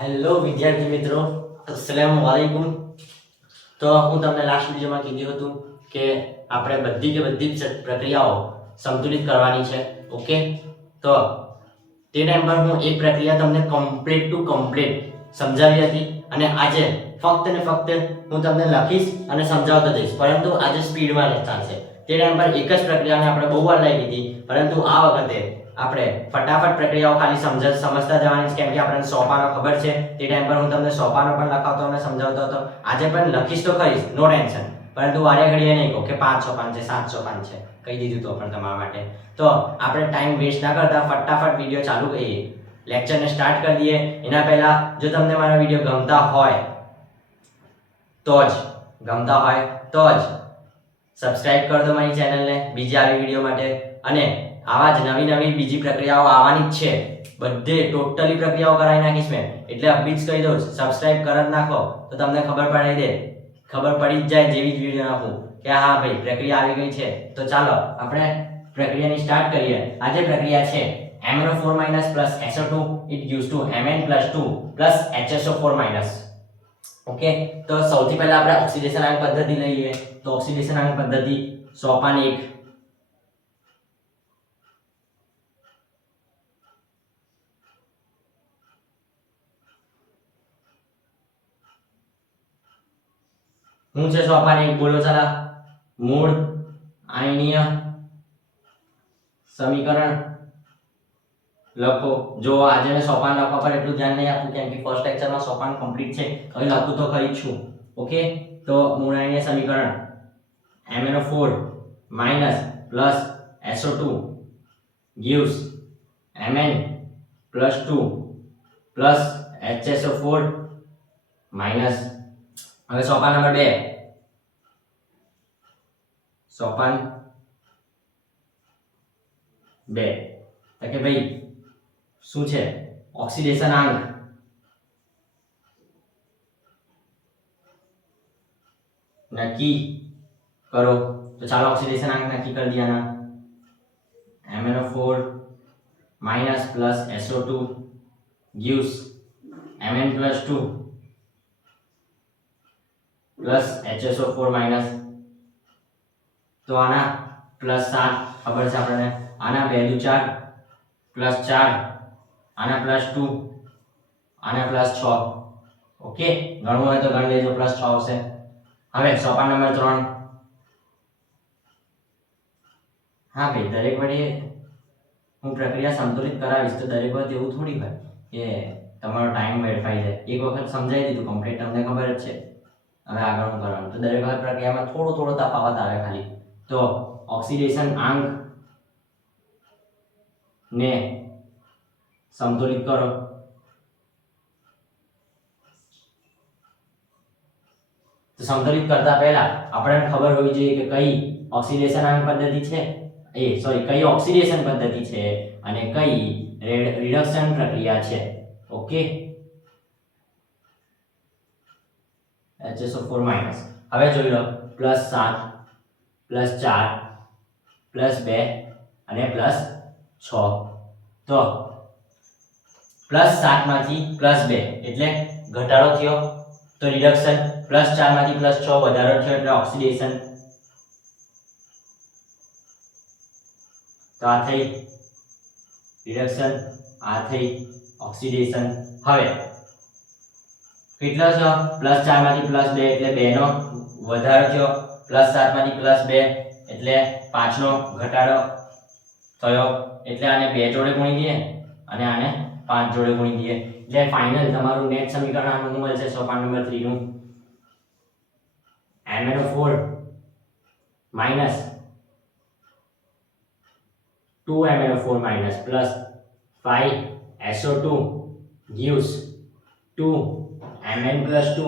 Hello વિદ્યાર્થી મિત્રો, અસ્સલામુ અલૈકુમ। તો હું તમને લાસ્ટ વિડીયોમાં કીધું હતું કે આપણે બધી જ પ્રક્રિયાઓ સંતુલિત કરવાની છે। ઓકે, તો તે ટાઈમ પર હું એક પ્રક્રિયા તમને કમ્પ્લીટ ટુ કમ્પ્લીટ સમજાવી હતી અને આજે ફક્ત ને ફક્ત હું તમને લખીશ અને સમજાવતો જઈશ, પરંતુ આજે સ્પીડમાં ચાલશે। તે ટાઈમ પર એક જ પ્રક્રિયાને આપણે બહુ વાર લાગી હતી, પરંતુ આ વખતે આપણે ફટાફટ પ્રક્રિયાઓ ખાલી સમજતા જવાની છે, કેમ કે આપણને સોપાનો ખબર છે। તે ટાઈમ પર હું તમને સોપાનો પણ લખાવતો અને સમજાવતો હતો। આજે પણ લખીશ તો ખરીશ, નો ટેન્શન, પરંતુ વારે ઘડીએ નહીં કહો કે 5 સોપાન છે 7 સોપાન છે, કહી દીધું તો પણ તમારા માટે। તો આપણે ટાઈમ વેસ્ટ ના કરતા ફટાફટ વિડીયો ચાલુ કરીએ, લેક્ચરને સ્ટાર્ટ કરી દઈએ। એના પહેલા જો તમને મારા વિડીયો ગમતા હોય તો જ સબસ્ક્રાઇબ કરી દો મારી ચેનલને બીજી આવી વિડીયો માટે, અને આવા જ નવી બીજી પ્રક્રિયાઓ આવવાની જ છે। બધે ટોટલી પ્રક્રિયાઓ કરાવી નાખીશ મેં, એટલે અભી જ કહી દઉં, સબસ્ક્રાઇબ કરી જ નાખો તો તમને ખબર પડી જ જાય જેવી જ વિડીયો નાખું કે હા ભાઈ પ્રક્રિયા આવી ગઈ છે। તો ચાલો આપણે પ્રક્રિયાની સ્ટાર્ટ કરીએ। આજે પ્રક્રિયા છે MnO4- plus SO2 it gives to Mn+2 plus HSO4-। Okay, તો સૌથી પહેલા આપણે ઓક્સિડેશન આયન પદ્ધતિ લઈએ। તો ઓક્સિડેશન આયન પદ્ધતિ સોપાન 1 શું છે? સોપાન 1 બોલો ચલા, મૂળ આયનીય સમીકરણ લખો। જો આજે મેં સોપાન લખવા પર એટલું ધ્યાન નહીં આપું, કેમ કે ફર્સ્ટ લેક્ચરમાં સોપાન કમ્પ્લીટ છે, હવે લખું તો ખરી જ છું। ઓકે, તો મૂળ આયનીય સમીકરણ MnO4- plus SO2 gives Mn+2 plus HSO4-। હવે સોપાન નંબર 2, સોપાન 2 તો કે ભાઈ શું છે? ઓક્સિડેશન આંક નક્કી કરો। તો ચાલો ઓક્સિડેશન આંક નક્કી કરી દિયાના। MnO4- plus SO2 gives Mn+2 plus HSO4-। તો આના +7 ખબર છે આપણને, આના 2 દુ 4 +4, આના +2, આના +6। ઓકે, ગણવું હોય તો ગણ લેજો, +6 આવશે। હવે સોપાન નંબર 3, હા ભાઈ દરેક વડે હું પ્રક્રિયા સંતુલિત કરાવીશ, તો દરેક વખત એવું થોડી હોય કે તમારો ટાઈમ વેડફાઈ જાય। એક વખત સમજાવી દીધું કમ્પ્લીટ, તમને ખબર જ છે, હવે આગળ હું કરવાનું। તો દરેક વખત પ્રક્રિયામાં થોડો તફાવત આવે ખાલી। તો ઓક્સિડેશન આંક ને સંતુલિત કરો। તો સંતુલિત કરતા પહેલા આપણને ખબર હોવી જોઈએ કે કઈ ઓક્સિડેશન આંક પદ્ધતિ છે, કઈ ઓક્સિડેશન પદ્ધતિ છે અને કઈ રિડક્શન પ્રક્રિયા છે। Okay, HSO4-। હવે જોઈ લો, +7 +4 +2 અને +6। તો +7 માંથી +2 એટલે ઘટાડો થયો, તો રિડક્શન। +4 માંથી +6 વધારો થયો એટલે ઓક્સિડેશન। તો આ થઈ રિડક્શન, આ થઈ ઓક્સિડેશન। હવે કેટલા છે? +4 માંથી +2 એટલે 2 નો વધારો થયો, +7 માંથી +2 એટલે 5 નો ઘટાડો થયો, એટલે આને 2 જોડે ગુણી દઈએ અને આને 5 જોડે ગુણી દઈએ, એટલે ફાઇનલ તમારું નેટ સમીકરણ આનું મળશે સોપાન નંબર 3 નું MnO4- 2 MnO4- plus 5 SO2 gives 2 Mn+2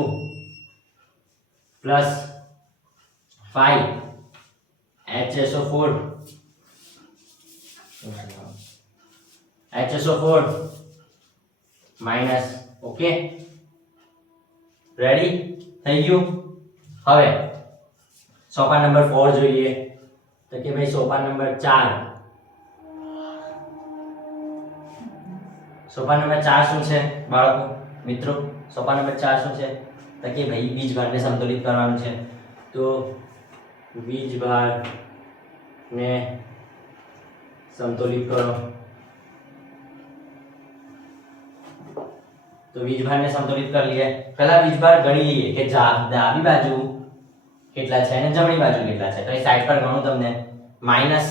plus 5 HSO4 minus। Okay, ready થઈ ગયું। હવે સોપાન નંબર 4 જોઈએ। તો કે ભાઈ સોપાન નંબર 4, સોપાન નંબર 4 શું છે બાળકો? મિત્રો સોપાન નંબર 4 શું છે તો કે ભાઈ વીજભારને સંતુલિત કરવાનું છે તો વીજભારને સંતુલિત કરો તો વીજભારને સંતુલિત કરી લઈએ પહેલા વીજભાર ગણી લઈએ કે ડાબી બાજુ કેટલા છે અને જમણી બાજુ કેટલા છે તો એ સાઈડ પર ગણું તમને માઈનસ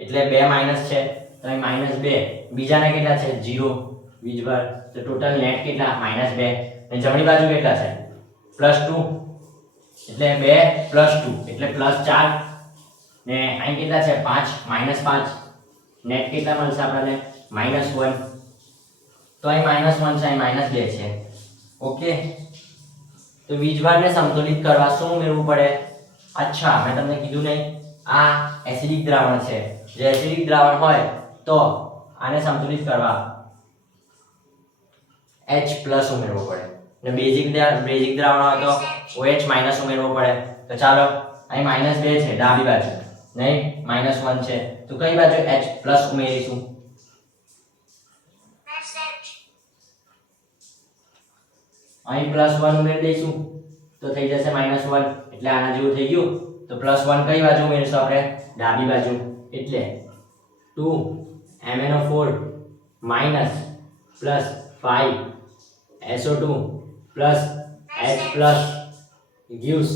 એટલે 2 માઈનસ છે તો અહીં -2 બીજાના કેટલા છે 0 વીજભાર તો ટોટલ નેટ કેટલા -2 અને જમણી બાજુ કેટલા છે +2 એટલે 2 + 2 એટલે +4 ને અહીં કેટલા છે 5 -5 નેટ કેટલા મળશે આપણને -1 તો અહીં -1 છે અહીં -2 છે ઓકે તો વીજભારને સંતુલિત કરવા શું ઉમેરવું પડે અચ્છા મેં તમને કીધું નહીં આ એસિડિક દ્રાવણ છે જે એસિડિક દ્રાવણ હોય તો આને સંતુલિત કરવા H+ ઉમેરવો પડે ને બેઝિક દ્રાવણ હોય તો OH- ઉમેરવો પડે તો ચાલો અહીં -2 છે ડાબી બાજુ નહીં -1 છે તો કઈ બાજુ H+ ઉમેરીશું અહીં +1 ઉમેરી દઈશું તો થઈ જશે -1 એટલે આના જેવું થઈ ગયું તો +1 કઈ બાજુ ઉમેરીશું આપણે ડાબી બાજુ એટલે 2MnO4 -+5SO2 +H+ gives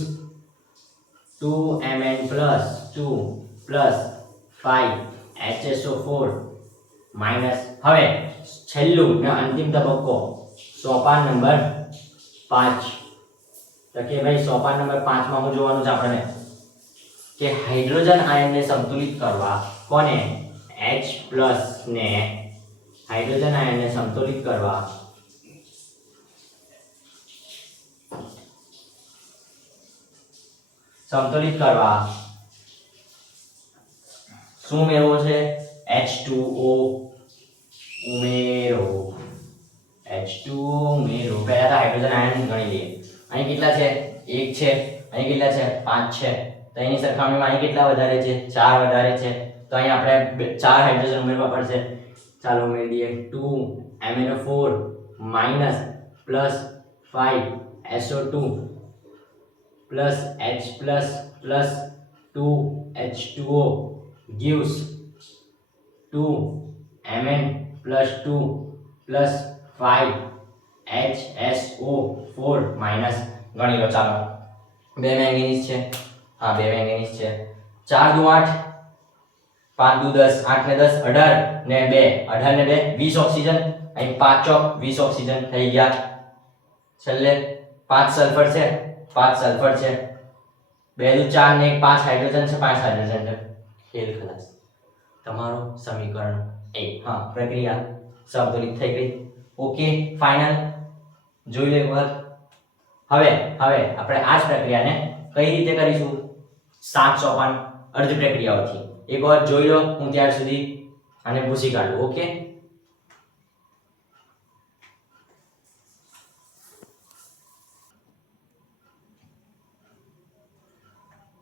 2Mn+2 +5HSO4 હવે છેલ્લું ને અંતિમ તબક્કો સોપાન નંબર 5 તો કે ભાઈ સોપાન નંબર 5 માં હું જોવાનું છે આપણને કે હાઇડ્રોજન આયનને સંતુલિત કરવા કોને H+ ને હાઇડ્રોજન આયનને સંતુલિત કરવા શું ઉમેરવો છે H2O ઉમેરો પહેલા તો હાઇડ્રોજન આયન ગણી લઈએ અહીં કેટલા છે 1 છે અહીં કેટલા છે 5 છે તો એની સરખામણીમાં અહીં કેટલા વધારે છે 4 વધારે છે તો અહીં આપણે 4 હાઇડ્રોજન ઉમેરવા પડશે ચાલો ઉમેરી દઈએ 2MnO4 +5SO2 +H+ +2H2O gives 2Mn+2 +5HSO4 ગણી લો ચાલો 2 મેંગેનીઝ છે હા 2 મેંગેનીઝ છે 4 દુ 8 5 દુ 10 8 ને 10 18 ને 2 18 ને 2 20 ઓક્સિજન અહીં 5 ચોક 20 ઓક્સિજન થઈ ગયા છેલ્લે 5 સલ્ફર છે 2 દુ 4 ને 1 5 હાઇડ્રોજન છે 5 હાઇડ્રોજન છે ખેલ ખલાસ તમારો સમીકરણ 1 હા પ્રક્રિયા સંતુલિત થઈ ગઈ ઓકે ફાઇનલ જોઈ લો એકવાર હવે આપણે આ જ પ્રક્રિયાને કઈ રીતે કરીશું 7 સોપાન અર્ધ પ્રક્રિયાઓથી એકવાર જોઈ લો હું ત્યાર સુધી આને ભૂસી કાઢું ઓકે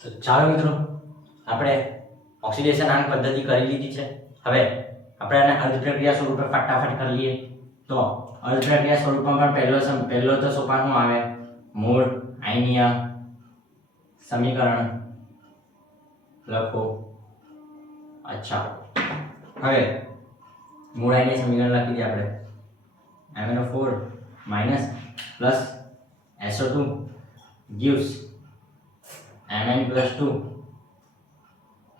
તો ચાલો મિત્રો આપણે ઓક્સિડેશન આંક પદ્ધતિ કરી લીધી છે હવે આપણે આને અર્ધ પ્રક્રિયા સ્વરૂપે ફટાફટ કરી લઈએ તો અર્ધ પ્રક્રિયા સ્વરૂપમાં પણ પહેલો તો સોપાન શું આવે મૂળ આયનીય સમીકરણ લખો અચ્છા હવે મૂળ આયનીય સમીકરણ લખી દઈએ આપણે MnO4 +SO2 gives Mn+2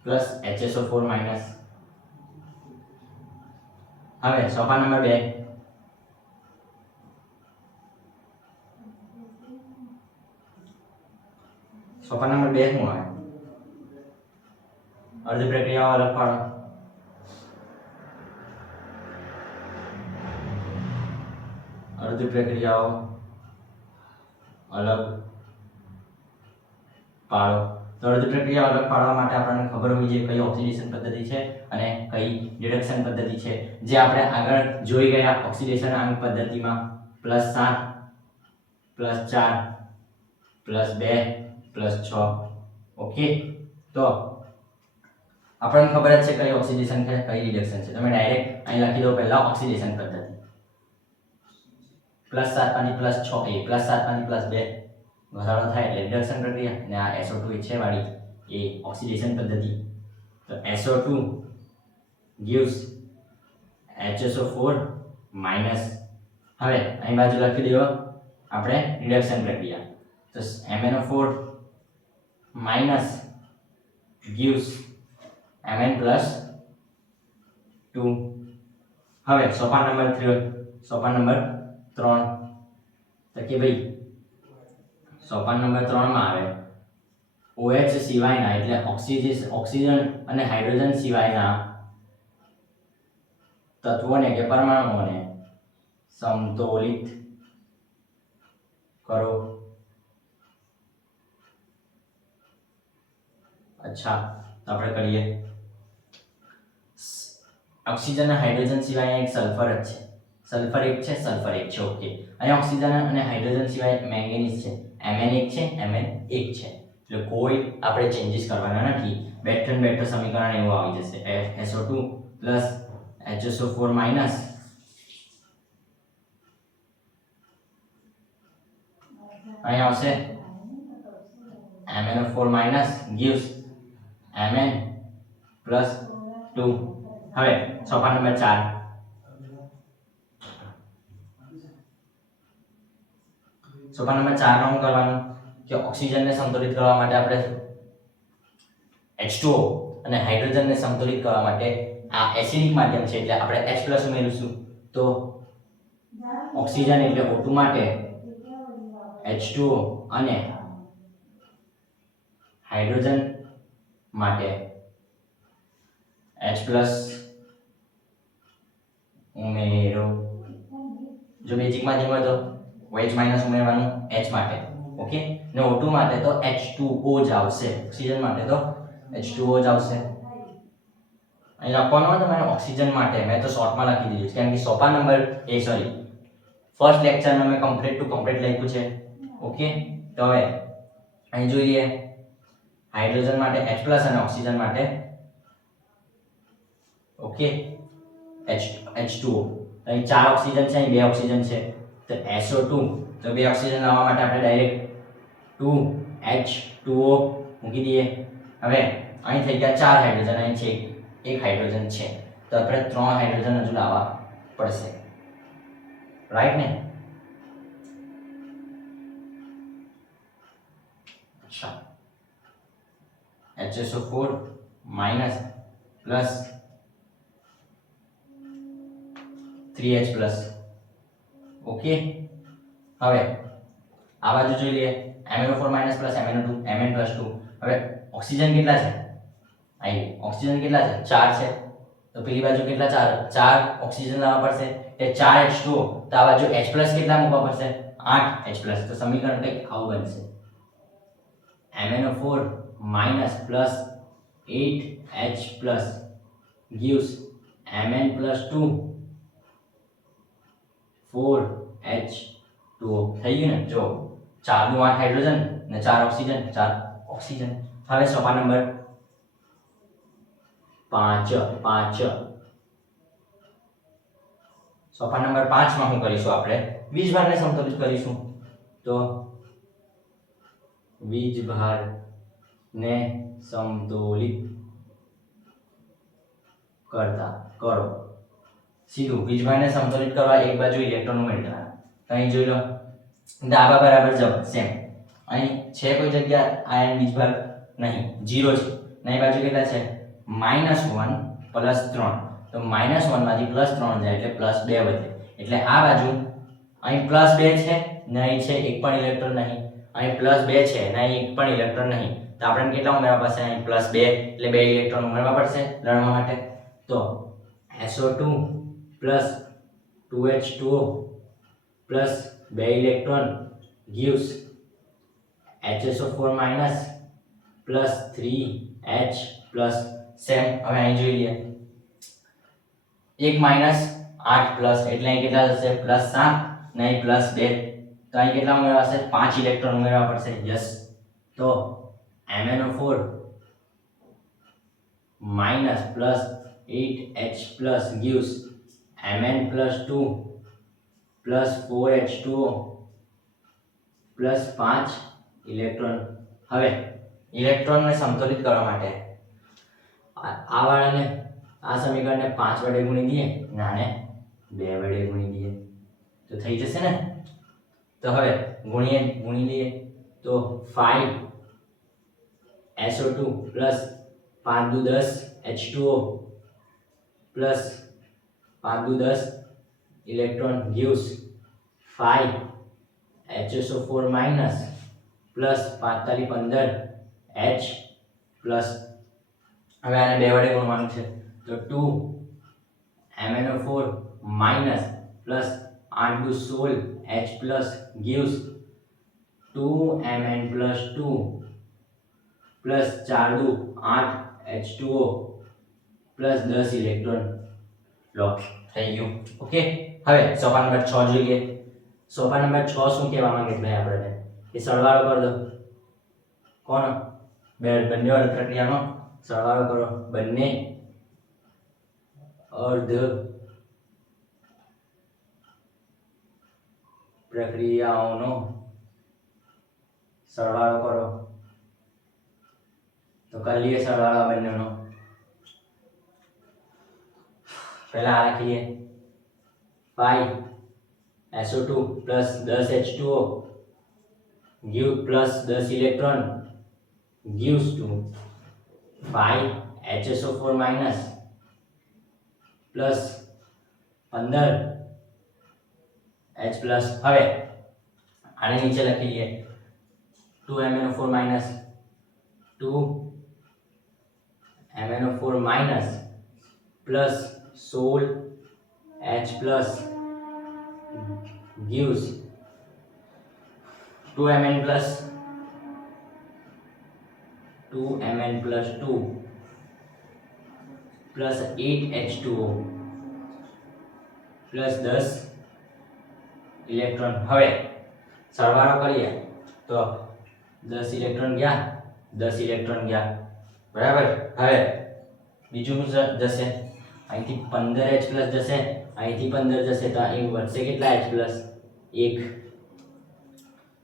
+HSO4 હવે સોપાન નંબર 2 સોપાન નંબર 2 શું આવે અર્ધ પ્રક્રિયાઓ અલગ પાડો અર્ધ પ્રક્રિયાઓ અલગ પાડો તો અર્ધ પ્રક્રિયા અલગ પાડવા માટે આપણને ખબર હોવી જોઈએ કઈ ઓક્સિડેશન પદ્ધતિ છે અને કઈ રિડક્શન પદ્ધતિ છે જે આપણે આગળ જોઈ ગયા ઓક્સિડેશન આંક પદ્ધતિમાં +7 +4 +2 +6 ઓકે તો આપણને ખબર જ છે કઈ ઓક્સિડેશન છે કઈ રિડક્શન છે તમે ડાયરેક્ટ અહીં લખી દો પહેલા ઓક્સિડેશન પદ્ધતિ પ્લસ 7 માંથી પ્લસ 6 એ પ્લસ 7 માંથી પ્લસ 2 ઘટાડો થાય એટલે રિડક્શન પ્રક્રિયા, અને આ SO2 છે વાળી એ ઓક્સિડેશન પદ્ધતિ. તો SO2 gives HSO4 માઇનસ. હવે અહીં બાજુ લખી દેવો આપણે રિડક્શન પ્રક્રિયા. તો MnO4 minus gives Mn plus 2. હવે સોપાન નંબર 3 તો કે ભાઈ સોપાન નંબર 3 માં આવે OH સિવાયના એટલે ઓક્સિજન અને હાઇડ્રોજન સિવાયના તત્વોને કે પરમાણુઓને સમતોલિત કરો. અચ્છા, તો આપણે કરીએ. ઓક્સિજન અને હાઇડ્રોજન સિવાય એક સલ્ફર જ છે. સલ્ફર એક છે, સલ્ફર એક છે. ઓકે, અહીંયા ઓક્સિજન અને હાઇડ્રોજન સિવાય મેંગેનીઝ છે. Mn એક છે, Mn એક છે. એટલે કોઈ આપણે ચેન્જીસ કરવાના નથી. બેટર સમીકરણ એવું આવી જશે. SO2 HSO4 માઇનસ અહીંયા આવશે MnO4 minus gives Mn plus 2. હવે સોપાન નંબર 4 માં શું કરવાનું કે ઓક્સિજનને સંતુલિત કરવા માટે આપણે H2O અને હાઇડ્રોજનને સંતુલિત કરવા માટે આ એસિડિક માધ્યમ છે એટલે આપણે H+ ઉમેરીશું. તો ઓક્સિજન એટલે O2 માટે H2O અને હાઇડ્રોજન માટે H+ ઉમેરો. જો બેઝિક માધ્યમ હોય તો OH- ઉમેરવાનું H માટે. ઓકે, ને O2 માટે તો H2O જ આવશે. ઓક્સિજન માટે તો H2O જ આવશે. અહીં લખવાનું હોય તમારે ઓક્સિજન માટે મેં તો શોર્ટમાં લખી દીધું કેમ કે સોપાન નંબર ફર્સ્ટ લેક્ચરમાં મેં કમ્પ્લીટ ટુ કમ્પ્લીટ લખ્યું છે. ઓકે, તો હવે અહીં જોઈએ હાઇડ્રોજન માટે H+ અને ઓક્સિજન માટે ઓકે H2O. અહીં 4 ઓક્સિજન છે, અહીં 2 ઓક્સિજન છે. તો SO2 તો 2 ઓક્સિજન લાવવા માટે આપણે ડાયરેક્ટ 2H2O મૂકી દઈએ. હવે અહીં થઈ ગયા 4 હાઇડ્રોજન, અહીં છે 1 હાઇડ્રોજન છે. તો આપણે 3 હાઇડ્રોજન હજુ લાવવા પડશે. રાઈટ ને? અચ્છા, HSO4 minus plus 3H+. Okay, હવે આ બાજુ જોઈ લઈએ MnO4 minus plus MnO2 Mn plus 2. હવે ઓક્સિજન કેટલા છે? અહીં ઓક્સિજન કેટલા છે? 4 છે. તો પેલી બાજુ કેટલા? 4 ઓક્સિજન લાવવા પડશે એટલે 4H2O. તો આ બાજુ H+ કેટલા મૂકવા પડશે? 8H+. તો સમીકરણ કંઈક આવું બનશે. MnO4 minus plus 8H+ gives Mn plus 2 4H2O. થઈ ગયું ને? જો 4 નું 8 હાઇડ્રોજન ને 4 ઓક્સિજન. હવે સોપાન નંબર 5 સોપાન નંબર 5 માં શું કરીશું? આપણે વીજભારને સંતુલિત કરીશું. તો વીજભારને સંતુલિત કરો. સીધું વીજભારને સંતુલિત કરવા એક બાજુ ઇલેક્ટ્રોન ઉમેરવાના. અહીં જોઈ લો ડાબા બરાબર જવાબ સેમ. અહીં છે કોઈ જગ્યા આયન વીજભાર નહીં, 0 છે. અહીં બાજુ કેટલા છે? -1 પ્લસ 3. તો -1 માંથી +3 જાય એટલે +2 વધે. એટલે આ બાજુ અહીં +2 છે ને અહીં છે એક પણ ઇલેક્ટ્રોન નહીં. અહીં +2 છે ને અહીં એક પણ ઇલેક્ટ્રોન નહીં. તો આપણે કેટલા ઉમેરવા પડશે? અહીં +2 એટલે 2 ઇલેક્ટ્રોન ઉમેરવા પડશે લડવા માટે. તો SO2 plus 2H2O plus 2 electron gives HSO4 minus plus 3H plus same. હવે અહીં જોઈ લઈએ 1 minus 8 plus એટલે અહીં કેટલા થશે? +7 ને અહીં +2. તો અહીં કેટલા ઉમેરવાશે? 5 ઇલેક્ટ્રોન ઉમેરવા પડશે. યસ. તો MnO4 minus plus 8H plus gives Mn plus 2 plus 4H2O plus 5 electron. હવે ઇલેક્ટ્રોનને સંતુલિત કરવા માટે આ વાળાને આ સમીકરણને 5 વડે ગુણી દઈએ અને આને 2 વડે ગુણી દઈએ તો થઈ જશે ને. તો હવે ગુણી લઈએ તો 5SO2 પ્લસ 5 દુ 10 H2O પ્લસ 5 દુ 10 electron gives 5 HSO4 minus plus 45 15 H plus. હવે આને 2 વડે ગુણવાનું છે તો 2 MnO4 માઇનસ પ્લસ 8 દુ 16 H plus gives 2Mn plus 2 plus 4 દુ 8 H2O પ્લસ 10 ઇલેક્ટ્રોન લો. થઈ ગયું. ઓકે. હવે સોપાન નંબર 6 જોઈએ. સોપાન નંબર 6 શું કહેવા માંગે છે ભાઈ આપણને કે સરવાળો કરી દો. કોણ? બંને અર્ધ પ્રક્રિયાનો સરવાળો કરો. બંને અર્ધ પ્રક્રિયાઓનો સરવાળો કરો. તો કરી લઈએ સરવાળો બંનેનો. પહેલા આ લખીએ 5SO2 plus 10 H2O give plus 10 electron gives to 5 HSO4 minus plus 15 H plus. હવે આને નીચે લખી લઈએ 2MnO4 minus 2MnO4 minus plus 16 H plus gives 2Mn plus 2 plus 8H2O plus 10 electron. હવે સરવાળો કરીએ તો 10 ઇલેક્ટ્રોન ગયા 10 ઇલેક્ટ્રોન ગયા બરાબર. હવે બીજું જશે અહીંથી 15H પ્લસ જશે અહીંથી 15 જશે તો અહીં વધશે કેટલા H પ્લસ 1.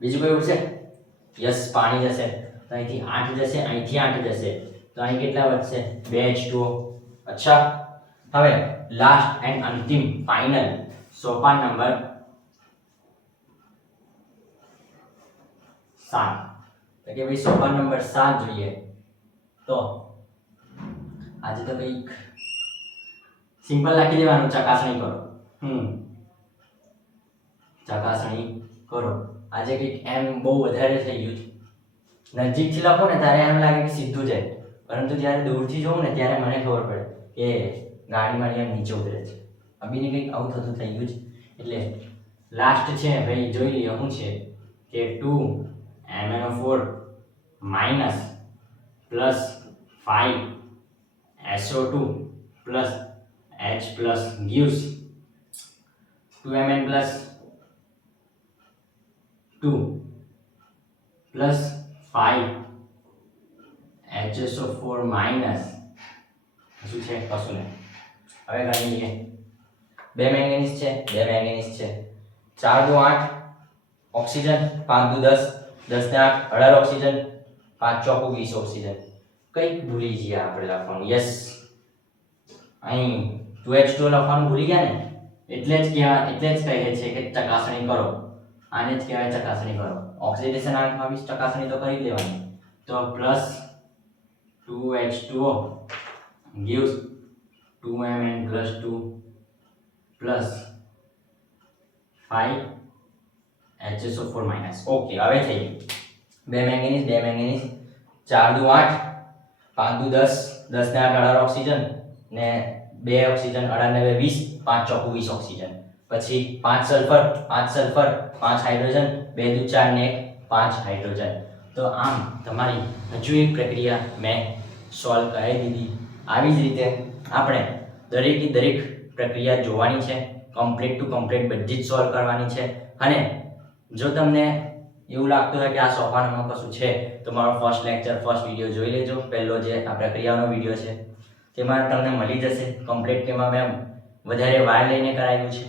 બીજું કોઈ ઉડશે? યસ, પાણી જશે તો અહીંથી 8 જશે અહીંથી 8 જશે તો અહીં કેટલા વધશે 2H2O. અચ્છા. હવે લાસ્ટ એન્ડ અંતિમ ફાઇનલ સોપાન નંબર 7 તો કે ભાઈ સોપાન નંબર 7 જોઈએ. તો આજે તો કંઈક સિમ્પલ લખી દેવાનું. ચકાસણી કરો. ચકાસણી કરો. આજે કંઈક એમ બહુ વધારે થઈ ગયું છે. નજીકથી લખો ને ત્યારે એમ લાગે કે સીધું જાય, પરંતુ જ્યારે દૂરથી જોઉં ને ત્યારે મને ખબર પડે કે ગાડી મારી એમ નીચે ઉતરે છે. અભીને કંઈક આવું થતું થઈ ગયું છે. એટલે લાસ્ટ છે ભાઈ, જોઈ લઈએ શું છે કે 2MnO4 minus plus 5SO2 plus H plus gives 2Mn plus 2 plus 5HSO4 minus શું છે કશું નહીં. હવે ગણી લઈએ. 2 મેંગેનીઝ છે 2 મેંગેનીઝ છે 4 દુ 8 ઓક્સિજન 5 દુ 10 10 ને 8 18 ઓક્સિજન 5 ચોકુ 20 ઓક્સિજન. કંઈક ભૂલી ગયા આપણે લખવાનું. યસ, અહીં 2H2O લખવાનું ભૂલી ગયા ને એટલે જ કહે છે કે ચકાસણી કરો. આને જ કહેવાય ચકાસણી કરો. ઓક્સિડેશન આંકમાં 20 ચકાસણી તો કરી દેવાની. તો plus 2H2O gives 2Mn plus 2 plus 5HSO4 minus. Okay, હવે થઈ ગયું. 2 મેંગેનીઝ 4 દુ 8 5 દુ 10 10 ને 8 18 ઓક્સિજન ને 2 ઓક્સિજન 18 ને 2 20 5 ચોકુ 20 ઓક્સિજન. પછી 5 સલ્ફર 5 હાઇડ્રોજન 2 દુ 4 ને 5 હાઇડ્રોજન. તો આમ તમારી હજુ એક પ્રક્રિયા મેં સોલ્વ કરાવી દીધી. આવી જ રીતે આપણે દરેકે દરેક પ્રક્રિયા જોવાની છે, કમ્પ્લીટ ટુ કમ્પ્લીટ બધી જ સોલ્વ કરવાની છે. અને જો તમને એવું લાગતું હોય કે આ સોપાનમાં કશું છે તો મારો ફર્સ્ટ વિડીયો જોઈ લેજો. પહેલો જે આ પ્રક્રિયાનો વિડીયો છે તેમાં તમને મળી જશે કમ્પ્લીટ. તેમાં મેં વધારે વાર લઈને કરાવ્યું છે.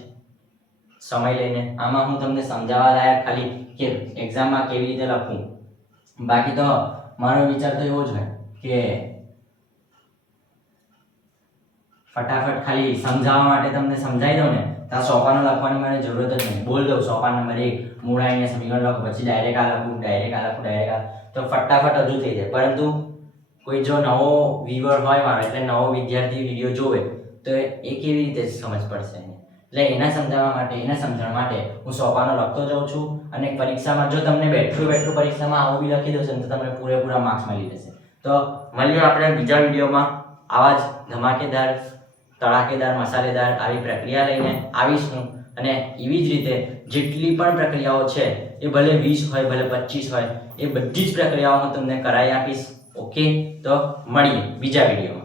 સમય લઈને. આમાં હું તમને સમજાવવા લાયક ખાલી કે એક્ઝામમાં કેવી રીતે લખવું. બાકી તો મારો વિચાર તો એવો જ હોય કે ફટાફટ ખાલી સમજાવવા માટે તમને સમજાવી દઉં ને તો આ સોપાનો લખવાની મને જરૂરત જ નહીં. બોલ દઉં સોપાન નંબર 1 મૂળ આવીને સમીકરણ લખો, પછી ડાયરેક્ટ આ લખું, ડાયરેક્ટ આ લખું, ડાયરેક્ટ આ, તો ફટાફટ હજુ થઈ જાય. પરંતુ કોઈ જો નવો વ્યુઅર હોય મારો, એટલે નવો વિદ્યાર્થી વિડીયો જોવે તો એ કેવી રીતે સમજ પડશે એને. એટલે એના સમજાવવા માટે, એના સમજણ માટે હું સોપાનો લખતો જાઉં છું. અને પરીક્ષામાં જો તમને બેઠું પરીક્ષામાં આવું બી લખી દઉં તો તમને પૂરેપૂરા માર્ક્સ મળી જશે. તો મળીએ આપણે બીજા વિડીયોમાં. આવા જ ધમાકેદાર, તડાકેદાર, મસાલેદાર આવી પ્રક્રિયા લઈને આવીશ હું. અને એવી જ રીતે જેટલી પણ પ્રક્રિયાઓ છે એ ભલે 20 હોય, ભલે 25 હોય, એ બધી જ પ્રક્રિયાઓ હું તમને કરાવી આપીશ. ઓકે, તો મળીએ બીજા વિડીયોમાં.